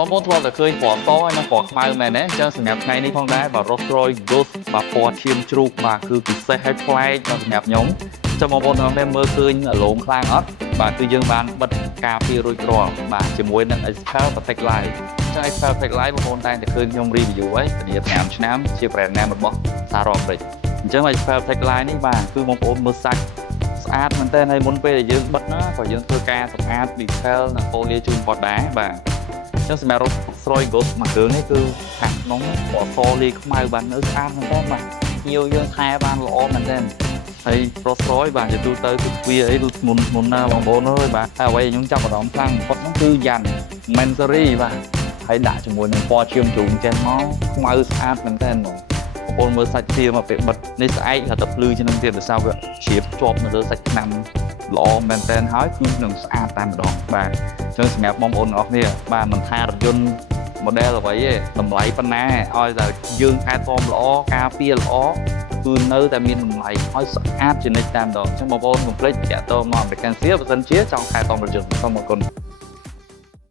បងប្អូនធ្លាប់តែឃើញពណ៌សហើយនិងពណ៌ខ្មៅមែនទេអញ្ចឹងសម្រាប់ថ្ងៃនេះផងដែរបាទ Rolls-Royce Ghost បាទពណ៌ឈាមជ្រូកបាទគឺពិសេសហើយប្លែកដល់សម្រាប់ខ្ញុំចាំបងប្អូនទាំងអស់គ្នាមើលឃើញអាឡូមខ្លាំងអត់បាទគឺយើងបានបិទការពាររួចរាល់បាទជាមួយនឹង Expel Protect Light អញ្ចឹង Expel Protect Light បងប្អូនតែឃើញខ្ញុំ review ហើយធានា5ឆ្នាំជា brand name របស់សហរដ្ឋអាមេរិកអញ្ចឹង Expel Protect Light នេះបាទគឺបងប្អូនមើលសាច់ស្អាតមែនតើហើយមុនពេលដែលយើងបិទណាក៏យើងធ្វើការសម្អាត detail និង foliage ជូនគាត់ដែរបាទចឹងសម្រាប់ Rolls-Royce Ghost មួយគ្រឿងនេះគឺខាងក្នុងពណ៌សលាយខ្មៅបាននៅស្អាតមែនតើបាទភ្ញៀវយើងថែបានល្អមែនតើហើយ Rolls-Royce បាទជាទូទៅគឺទ្វារអីគឺធ្ងន់ណាបងប្អូនអើយបាទហើយអ្វីខ្ញុំចាប់អារម្មណ៍ខ្លាំងបំផុតហ្នឹងគឺយ៉ាន់ Mansory បាទហើយដាក់ជាមួយនឹងពណ៌ឈាមជ្រូកចេញមកខ្មៅស្អាតមែនតើបងប្អូនមើលសាច់ទាមកពេលបិទនេះស្អែករត់តែភ្លឺជាងនឹងទៀតដោយសារវាជ្រាបជាប់នៅលើសាច់ឆ្នាំល្អមែនតើហើយគឺនឹងស្អាតតែម្ដងបាទចឹងសម្រាប់បងប្អូនទាំងអស់គ្នាបាទមិនថារថយន្ត model អ្វីទេតម្លៃប៉ុណ្ណាឲ្យតែយើងថែទាំល្អការពារល្អគឺនៅតែមានតម្លៃឲ្យស្អាតជានិច្ចតែម្ដងចឹងបងប្អូនកុំភ្លេចតាក់ទងមក American Seal បើសិនជាចង់ថែទាំរថយន្តសូមអរគុណ